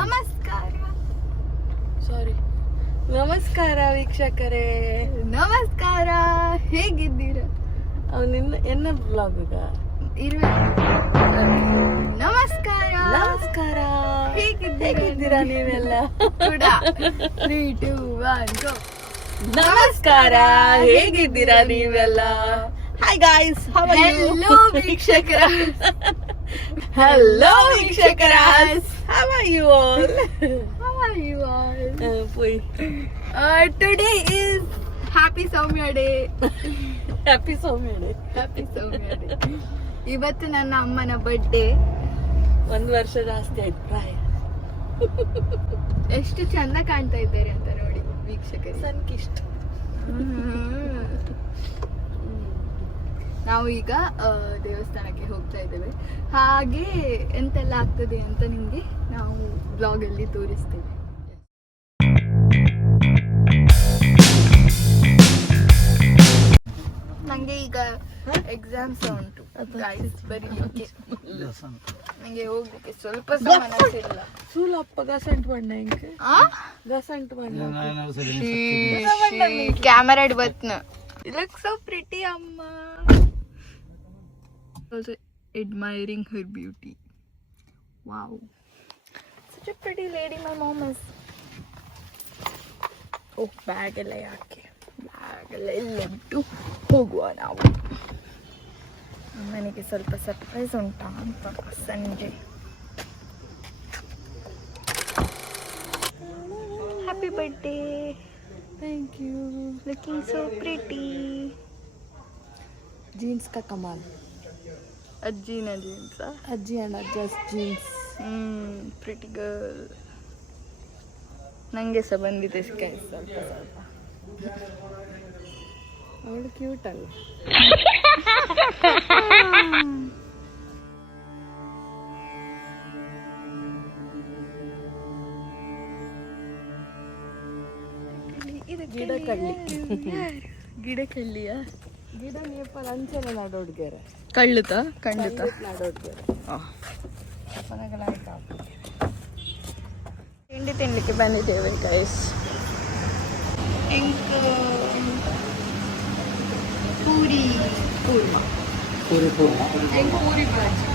ನಮಸ್ಕಾರ. ಸಾರಿ, ನಮಸ್ಕಾರ ವೀಕ್ಷಕರೇ. ನಮಸ್ಕಾರ, ಹೇಗಿದ್ದೀರಾ? ಎನ್ನ ಬ್ಲಾಗ್ ನಮಸ್ಕಾರ. ನಮಸ್ಕಾರ, ಹೇಗಿದ್ದೀರಾ ನೀವೆಲ್ಲ? ಕೂಡ 3, 2, 1 go. ನಮಸ್ಕಾರ, ಹೇಗಿದ್ದೀರಾ ನೀವೆಲ್ಲ? ಹಾಯ್ ಗಾಯ್ಸ್, ಹೆಲೋ ವೀಕ್ಷಕರ. Hello ವೀಕ್ಷಕರಾಸ್, how are you all? How are you all? Poi. Today is Happy Soumya Day. Happy Soumya Day. Happy Soumya Day. ಇವತ್ತು ನನ್ನ ಅಮ್ಮನ ಬರ್ಡೇ. 1 ವರ್ಷ ಜಾಸ್ತಿ ಆಯ್ತು ಪ್ರಾಯ. ಎಷ್ಟು ಚಂದ ಕಾಣ್ತಾ ಇದ್ದಾರೆ ಅಂತ ನೋಡಿ ವೀಕ್ಷಕರು. ಸನ್ಕಿಷ್ಟ. ನಾವು ಈಗ ದೇವಸ್ಥಾನಕ್ಕೆ ಹೋಗ್ತಾ ಇದ್ದೇವೆ. ಹಾಗೆ ಎಂತೆಲ್ಲ ಆಗ್ತದೆ ಅಂತ ನಿಮಗೆ ನಾವು ಬ್ಲಾಗ್ ಅಲ್ಲಿ ತೋರಿಸ್ತೇವೆ. ನಂಗೆ ಈಗ ಎಕ್ಸಾಮ್ಸ್ ಉಂಟು ಬರೀಲಿಕ್ಕೆ. ನಂಗೆ ಹೋಗ್ಲಿಕ್ಕೆ ಸ್ವಲ್ಪ ಮನಸ್ಸಿಲ್ಲ. ಸೂಲಪ್ಪ ಗಸಂಟ್ ಬಣ್ಣ ಇಂಕೆ ಗಸಂಟ್ ಬಣ್ಣ camera ಬತ್ನ. You look so pretty, Amma. Also admiring her beauty. Wow. Such a pretty lady my mom is. Oh, bag ಎಲ್ಲ ಯಾಕೆ? ಬ್ಯಾಗ್ ಎಲ್ಲ ಎಲ್ಲ ಬಿಟ್ಟು ಹೋಗುವ ನಾವು. ಅಮ್ಮನಿಗೆ ಸ್ವಲ್ಪ ಸರ್ಪ್ರೈಸ್ ಉಂಟಾ ಅಂತ ಸಂಜೆ. Happy birthday. Thank you. Looking so pretty. Jeans का कमाल. ಅಜ್ಜಿನ ಜೀನ್ಸ್. ಅಜ್ಜಿ and ಅಜ್ಜಸ್ ಜೀನ್ಸ್. Pretty girl. ನಂಗೆ ಸಹ ಬಂದಿದೆ ಸ್ಕೈ ಸ್ವಲ್ಪ ಸ್ವಲ್ಪ. ಅವಳು ಕ್ಯೂಟ್ ಅಲ್ಲ? ಗಿಡ ಕಳ್ಳಿ. ಗಿಡ ಕಳ್ಳಿಯ? ಗಿಡ ನೇಪಾಳ ಅಂಚೆಲ್ಲ ನಾಡೋಡ್ಗೆರೆ. ಕಳ್ಳುತ್ತಾ? ಖಂಡಿತ ನಾಡೋಡ್ಗೆರೆ. ತಿಂಡಿ ತಿನ್ಲಿಕ್ಕೆ ಬಂದಿದ್ದೇವೆ ಗೈಸ್. ಪೂರಿ ಕೂರ್ಮಾ. ಪೂರಿ ಬಾಜಿ.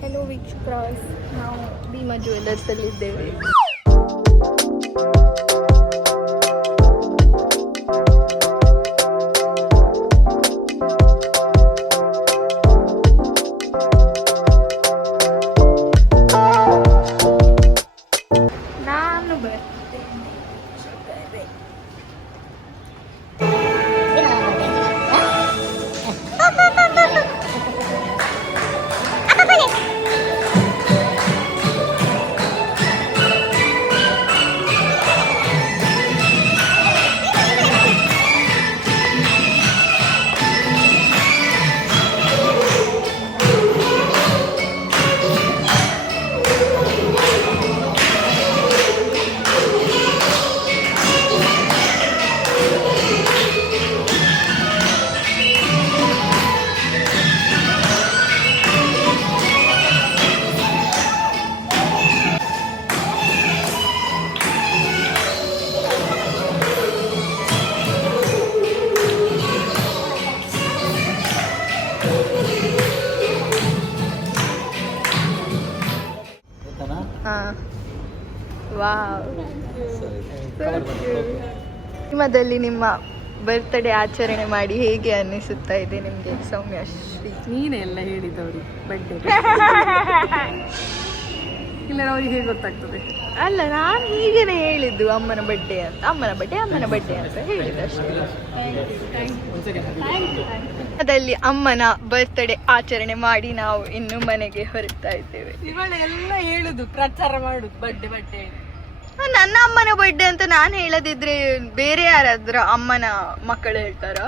ಹೆಲೋ ವೀಕ್ಷಕರಾಸ್, ನಾವು ಭೀಮಾ ಜ್ಯುವೆಲ್ಲರ್ಸ್ ಅಲ್ಲಿ ಇದ್ದೇವೆ. ನಾನು ಬರ್ತೇನೆ. ನಿಮ್ಮದಲ್ಲಿ ನಿಮ್ಮ ಬರ್ತ್ಡೇ ಆಚರಣೆ ಮಾಡಿ ಹೇಗೆ ಅನ್ನಿಸುತ್ತಾ ಇದೆ ನಿಮಗೆ ಸೌಮ್ಯಶ್ರೀ? ನೀನೇ ಎಲ್ಲ ಹೇಳಿದವ್ರಿ ಬರ್ಡೇ. ಇಲ್ಲ ಅವ್ರಿಗೆ ಹೇಗೆ ಗೊತ್ತಾಗ್ತದೆ? ಅಲ್ಲ, ನಾನು ಹೀಗೇನೆ ಹೇಳಿದ್ದು ಅಮ್ಮನ ಬರ್ಡೇ ಅಂತ. ಅಮ್ಮನ ಬರ್ಡೇ ಅಂತ ಹೇಳಿದ್ದು ಅಷ್ಟೇ. ಅದಲ್ಲಿ ಅಮ್ಮನ ಬರ್ತ್ಡೇ ಆಚರಣೆ ಮಾಡಿ ನಾವು ಇನ್ನು ಮನೆಗೆ ಹೊರಡ್ತಾ ಇದ್ದೇವೆ. ಇವಳೆಲ್ಲ ಹೇಳುದು ಪ್ರಚಾರ ಮಾಡುದು ಬರ್ಡೇ. ನನ್ನ ಅಮ್ಮನ ಬರ್ಡೇ ಅಂತ ನಾನು ಹೇಳದಿದ್ರೆ ಬೇರೆ ಯಾರಾದ್ರ ಅಮ್ಮನ ಮಕ್ಕಳು ಹೇಳ್ತಾರ?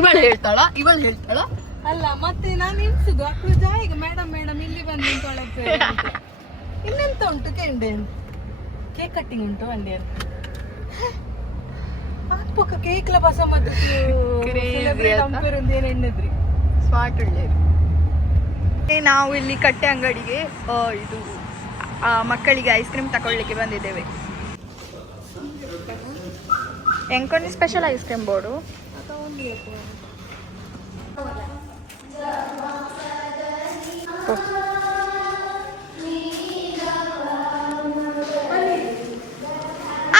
ಇವಳು ಹೇಳ್ತಾಳ? ಅಲ್ಲ ಮತ್ತೆ ನಾನು ಎನ್ಸುದು ಅಕ್ರಜ ಈಗ ಮೇಡಮ್ ಇಲ್ಲಿ ಬಂದು ಇನ್ನೆಂತ ಉಂಟು ಕೆಂಡೆ ಕೇಕ್ ಕಟ್ಟಿಂಗ್ ಉಂಟು ಅಲ್ಲಿ ಅಂತ ಅಪ್ಪಕ್ಕ ಕೇಕ್ಲ ಬಸ ಮತ್ತು ಕಂಪೇರ್ ಒಂದು ಏನು ಎಣ್ಣೆದ್ರಿ ಸ್ಮಾರ್ಟ್ ಒಳ್ಳೆಯದು. ನಾವು ಇಲ್ಲಿ ಕಟ್ಟೆ ಅಂಗಡಿಗೆ ಇದು ಮಕ್ಕಳಿಗೆ ಐಸ್ ಕ್ರೀಮ್ ತಗೊಳ್ಳಿಕ್ಕೆ ಬಂದಿದ್ದೇವೆ. ಎಂಕೊಂದು special ice cream board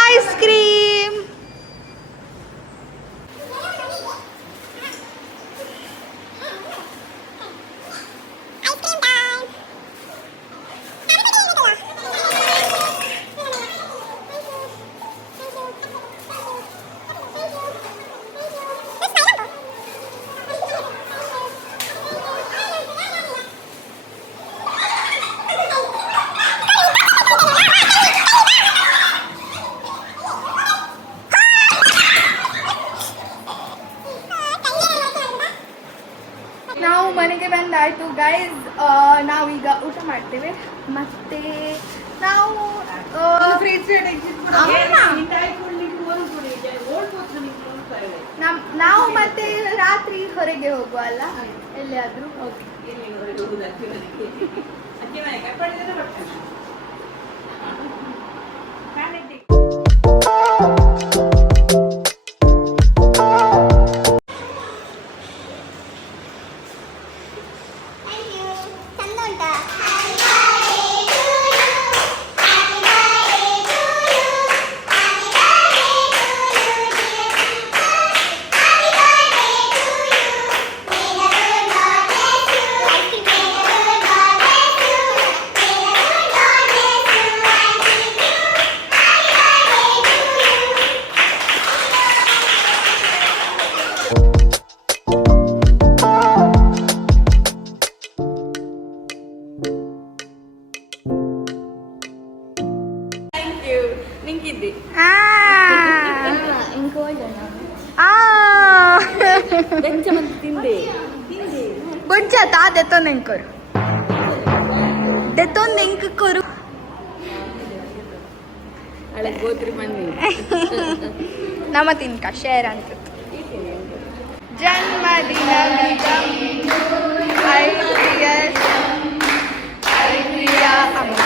ice cream. ನಾವು ಮನೆಗೆ ಬಂದಾಯ್ತು ಗೈಸ್. ನಾವೀಗ ಊಟ ಮಾಡ್ತೇವೆ ಮತ್ತೆ ನಾವು ನಾವು ಮತ್ತೆ ರಾತ್ರಿ ಹೊರಗೆ ಹೋಗುವ ಅಲ್ಲ ಎಲ್ಲಿಯಾದ್ರೂ. बच्चा ता देतो नहीं करू देतो नहीं करू ನಮ್ಮ ತಿನ್ಕ ಶೇರ್ ಅಂತ ಜನ್ಮದಿನ ಐಪ್ರಿಯ ಅಮ್ಮ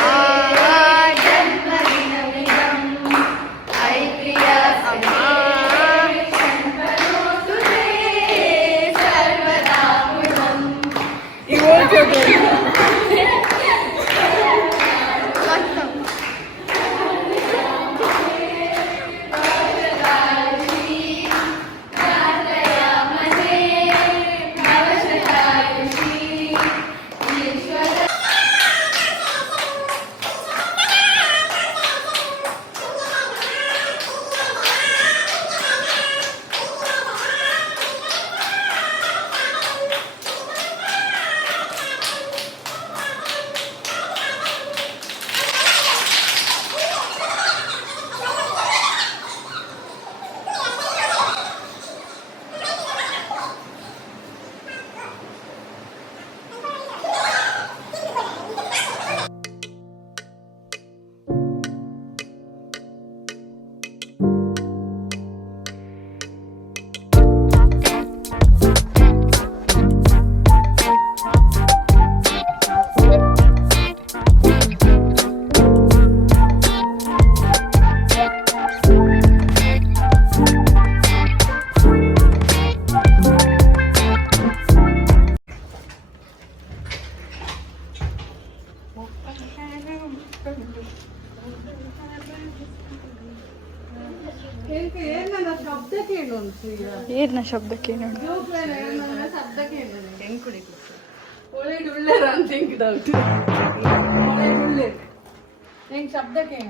ಏನ ಶಬ್ದಕ್ಕೆ ಶಬ್ದಕ್ಕೆ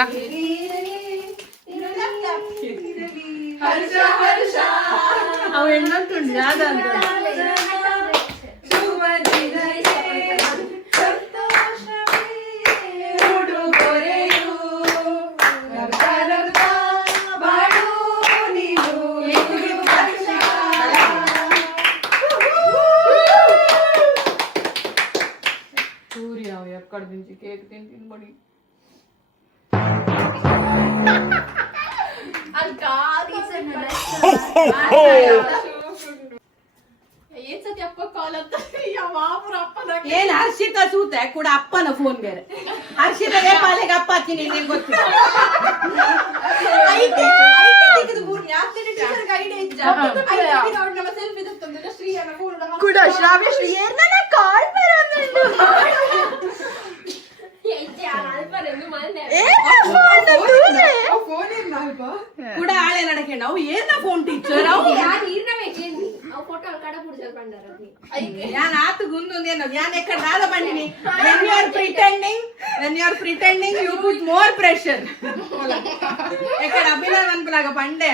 ಬಾ ಅವ ಹೆಣ್ಣಂತುಂಡು ಯಾವ್ದು ಅಂತ సూర్య ఎక్కడి నుంచి కేక్ తింటుంది మరి ಏನ್ ಹರ್ಷಿತ ಸೂತೆ ಕೂಡ ಅಪ್ಪನ ಫೋನ್ ಬೇರೆ ಹರ್ಷಿತ ಪಾಲೆಗೆ ಅಪ್ಪ ಹಾಕಿನಿ ನಿಂಗೆ ಗೊತ್ತಿಲ್ಲ ಕೂಡ ಶ್ರಾವ್ಯ ಶ್ರೀ ಏನ ಕಾಲ್ ಕೂಡ ಆಳೆ ನಡಕೆ ನಾವು ಏನ ಫೋನ್ ಟೀಚರ್ ഞാൻ ആത്ത് ഗുന്നൊന്നേനോ ഞാൻ എక్కడ Radha పండిని when you are pretending you put more pressure ఎక్కడ అభినవ్ మన్పులాగా పండే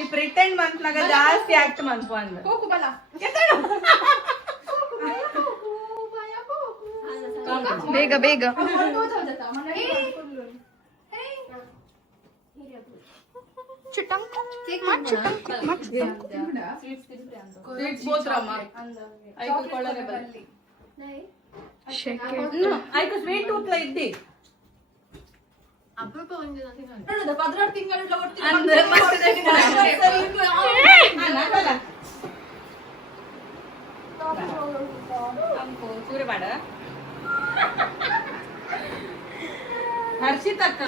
ఈ ప్రిటెండ్ మన్పులాగా ಜಾಸ್ತಿ యాక్ట్ మన్పు అంద కోకు బల ಬೇಗ ಬೇಗ ಚಿಟ್ಟಂಕ ಸ್ವೀಟ್ಸ್ ಬೋತ್ರಮ್ಮ ಐಕು ಕೊಳ್ಳನೆ ಬಲ್ಲಿ ಐಕು ಸ್ವೀಟ್ ಊಟ್ಲ ಇದ್ದಿ ಅಪರೂಪ ಒಂದು ನೋಡುದ 16 ತಿಂಗಳ ಸೂರ್ಯ ಮಾಡ ಹರ್ಷಿತ ಅಕ್ಕ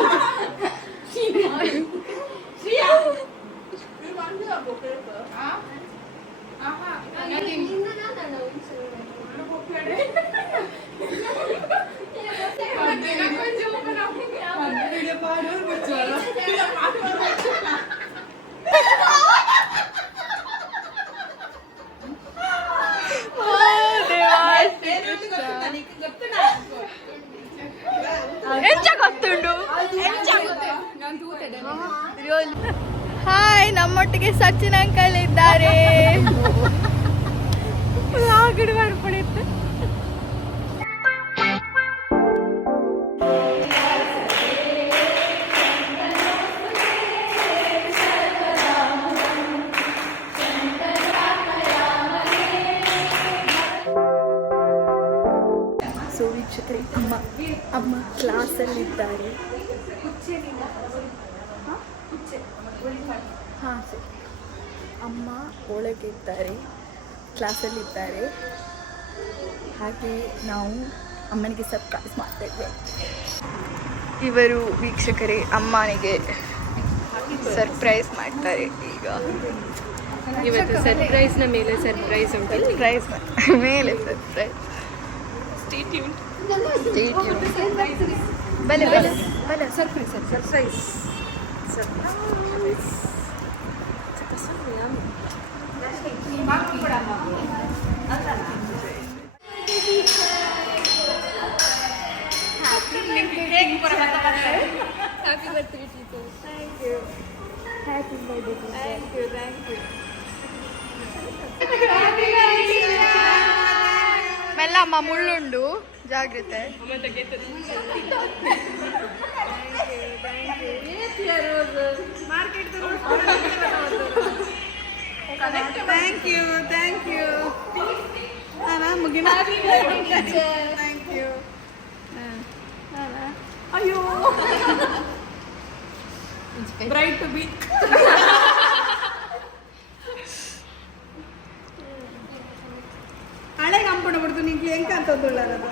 ಹಾಯ್ ನಮ್ಮೊಟ್ಟಿಗೆ ಸಚಿನ್ ಅಂಕಲ್ ಇದ್ದಾರೆ ಸೊ ವೀಕ್ಷಕರೇ ಅಮ್ಮ ಕ್ಲಾಸಲ್ಲಿದ್ದಾರೆ. ಹಾಂ ಸರಿ, ಅಮ್ಮ ಒಳಗೆ ಇದ್ದಾರೆ, ಕ್ಲಾಸಲ್ಲಿದ್ದಾರೆ. ಹಾಗೆ ನಾವು ಅಮ್ಮನಿಗೆ ಸರ್ಪ್ರೈಸ್ ಮಾಡ್ತಾ ಇದ್ದೇವೆ. ಇವರು ವೀಕ್ಷಕರೇ ಅಮ್ಮನಿಗೆ ಸರ್ಪ್ರೈಸ್ ಮಾಡ್ತಾರೆ. ಈಗ ಇವತ್ತು ಸರ್ಪ್ರೈಸ್ನ ಮೇಲೆ ಸರ್ಪ್ರೈಸ್ ಉಂಟು. ಸರ್ಪ್ರೈಸ್ ಮೇಲೆ ಸರ್ಪ್ರೈಸ್. Stay tune. ಬಲೆ ಬಲೆ ಬಲೆ surprise surprise Happy birthday, Tito. Thank you. Happy birthday, Tito. Thank you, thank you. ಮೆಲ್ಲ ಅಮ್ಮ, ಮುಳ್ಳುಂಡು, ಜಾಗ್ರತೆ. ಥ್ಯಾಂಕ್ ಯು ಥ್ಯಾಂಕ್ ಯು ಮುಗಿನ ಥ್ಯಾಂಕ್ ಯು. ಅಯ್ಯೋ ಬ್ರೈಟ್ ಟು ಬಿ ಹಳೆ ಕಂಪೌಂಡ್ ಬಿಡ್ತು ನಿಂಗೆ ಹೆಂಗೆ ಅಂತಂದುಳ್ಳಾರದು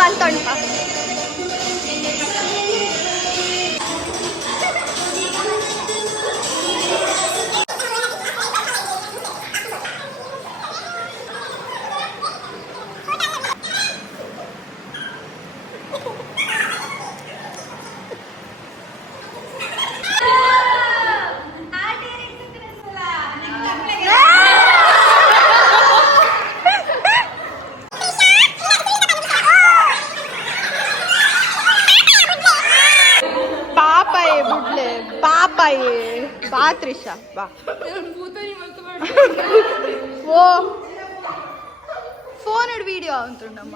ಬಂತೊಂಡ ಪಾಪಾಯೇ ಬಿಡ್ಲೆ ಪಾಪಾಯೇ ಬಾ ತ್ರಿಷಾ ಬಾ ಓ ಫೋನ್ ಇಡ್ ವಿಡಿಯೋ ಅಂతుండమ్మ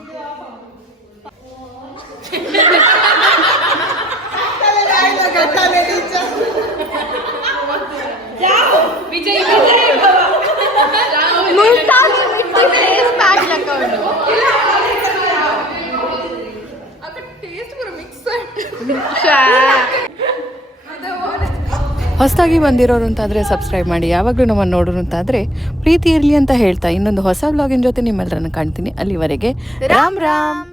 ಹೊಸದಾಗಿ ಬಂದಿರೋರು ಅಂತಾದರೆ ಸಬ್ಸ್ಕ್ರೈಬ್ ಮಾಡಿ, ಯಾವಾಗಲೂ ನಮ್ಮನ್ನು ನೋಡೋರು ಅಂತಾದರೆ ಪ್ರೀತಿ ಇರಲಿ ಅಂತ ಹೇಳ್ತಾ ಇನ್ನೊಂದು ಹೊಸ ವ್ಲಾಗಿನ ಜೊತೆ ನಿಮ್ಮೆಲ್ಲರನ್ನು ಕಾಣ್ತೀನಿ. ಅಲ್ಲಿವರೆಗೆ ರಾಮ್ ರಾಮ್.